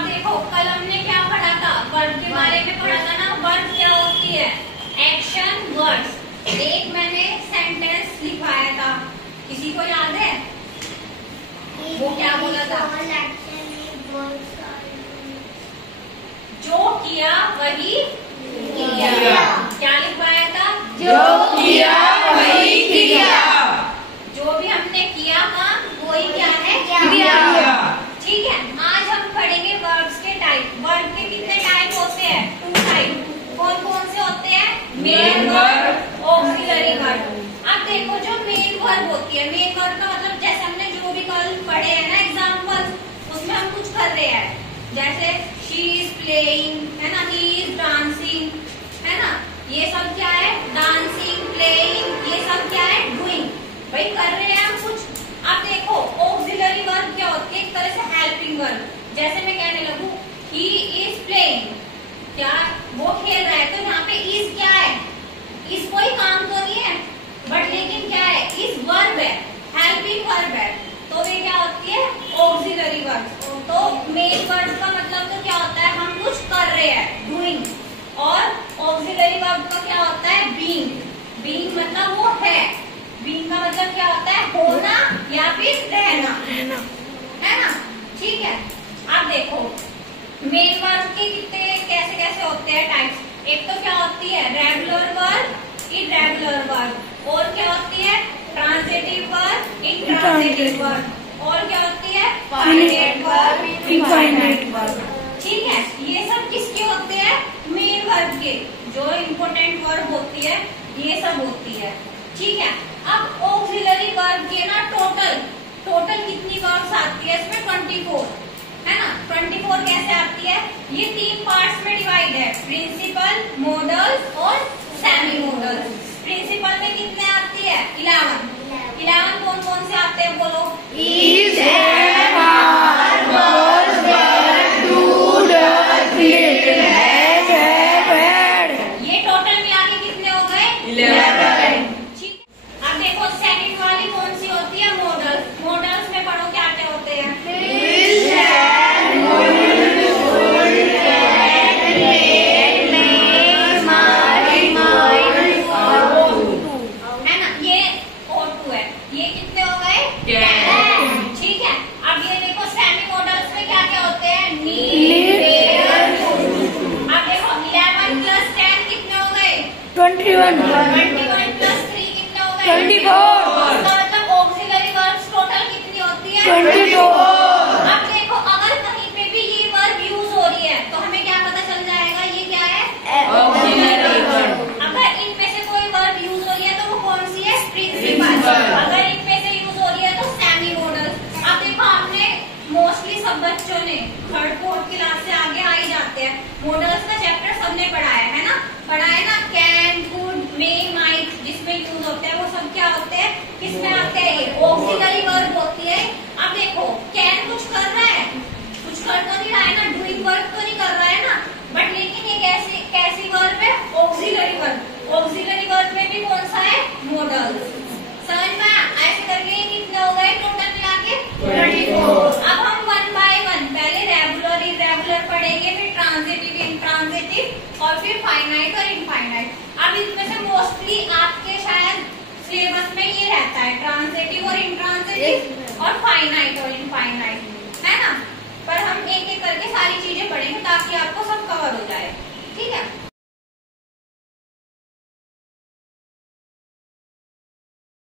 अब देखो कल हमने क्या पढ़ा था, वर्ब के बारे में पढ़ा था ना। वर्ब क्या होती है? Action words. एक मैंने सेंटेंस लिखवाया था, किसी को याद है वो क्या बोला था? जो किया वही किया। क्या लिखवाया था? जो किया वही किया। जो भी हमने किया काम वही क्या है? किया। ठीक है, आज हम पढ़ेंगे वर्ब्स के टाइप। वर्ब के कितने टाइप होते हैं? 2 टाइप। कौन कौन से होते हैं? Main verb, auxiliary verb. अब देखो जो मेन वर्ब होती है, मेन वर्ब का मतलब जैसे हमने जो भी कल पढ़े हैं ना एग्जाम्पल, उसमें हम कुछ कर रहे हैं, जैसे शी इज प्लेइंग है ना, ही इज डांसिंग है ना, ये सब क्या है? डांसिंग, प्लेइंग, ये सब क्या है? डूइंग। भाई कर रहे हैं हम कुछ। अब देखो ऑक्सिलरी वर्ब क्या होती है? एक तरह से हेल्पिंग वर्ब। जैसे मैं कहने लगूं ही इज प्लेइंग, क्या वो खेल रहा है, तो यहाँ पे इज क्या है? इस कोई काम तो नहीं है, बट लेकिन क्या है? इस वर्ब है, हेल्पिंग वर्ब है, तो वे क्या होती है? Auxiliary verb. तो मेन वर्ब का मतलब तो क्या होता है? हम कुछ कर रहे हैं, डूइंग। और ऑक्सिलरी वर्ब का क्या होता है? बीइंग। बीइंग मतलब वो है। बीइंग का मतलब क्या होता है? होना या फिर रहना, है ना। ठीक है, अब देखो मेन वर्ब के कितने कैसे कैसे होते हैं टाइप्स। एक तो क्या होती है? Regular verb, irregular verb. और क्या होती है? Transitive verb, intransitive verb. और क्या होती है? Finite verb, infinite verb. ठीक है, ये सब किसके होते हैं? मेन वर्ब के। जो इम्पोर्टेंट वर्ब होती है ये सब होती है। ठीक है, अब ऑक्सिलरी वर्ब के ना टोटल कितनी वर्ब्स आती है? इसमें 24 है ना। 24 कैसे आती है? ये 3 पार्ट्स में डिवाइड है, प्रिंसिपल, मॉडल्स और सेमी मॉडल्स। प्रिंसिपल में कितने आती है? 11 कौन कौन से आते हैं बोलो? Is, am, are, was, were, do, does, did, has, have, had। ये टोटल मिला के कितने हो गए? 11। ठीक। अब देखो सेकंड वाली कौन सी होती है? मॉडल्स। मॉडल्स में पढ़ो क्या क्या होते हैं? Is, had, would, should, can, may, might, ought to। है ना, ये ought to है। ये कितने हो गए? 10। ठीक है, अब ये देखो सेमी मॉडल्स में क्या क्या होते हैं? Need, अब देखो 11 + 10 कितने हो गए? 21। 21 + 3 कितने हो गए? 24। इसका मतलब ऑक्सिलरी वर्ब्स टोटल कितनी होती है? 24। अब देखो अगर कहीं पे भी ये वर्ब यूज हो रही है तो हमें क्या पता चल जाएगा? ये क्या है? Auxiliary verb। अगर इनमें से कोई वर्ब यूज हो रही है तो वो कौन सी है? प्रिंसिपल। अगर इनमें से यूज हो रही है तो सेमी मॉडल। अब देखो आपने मोस्टली सब बच्चों ने 3rd 4th क्लास से आगे आ ही जाते हैं, मॉडल्स का चैप्टर सबने पढ़ा है ना? पढ़ा है ना? कैन, कुड, मे, माइट जिसमें यूज होते हैं वो सब क्या होते हैं? किसमें आते हैं? ये ऑक्सिलरी वर्ब होती है। अब देखो कैन कुछ कर रहा है, कुछ कर तो नहीं रहा है ना, डूइंग वर्क तो नहीं कर रहा है ना, बट लेकिन ये कैसी वर्ब है? Auxiliary verb. ऑक्सिलरी वर्ब में भी कौन सा है? मॉडल। समझ में ऐसे करके ये कितने हो गए टोटल मिला के? 24। अब हम 1 by 1 पहले रेगुलर इर्रेगुलर पढ़ेंगे, फिर ट्रांजिटिव, इंट्रांजिटिव और फिर फाइनाइट और इनफाइनाइट। अब इसमें से मोस्टली आपके शायद सिलेबस में ये रहता है ट्रांजिटिव और इंट्रांजिटिव और फाइनाइट और इनफाइनाइट, है ना। पर हम एक एक करके सारी चीजें पढ़ेंगे ताकि आपको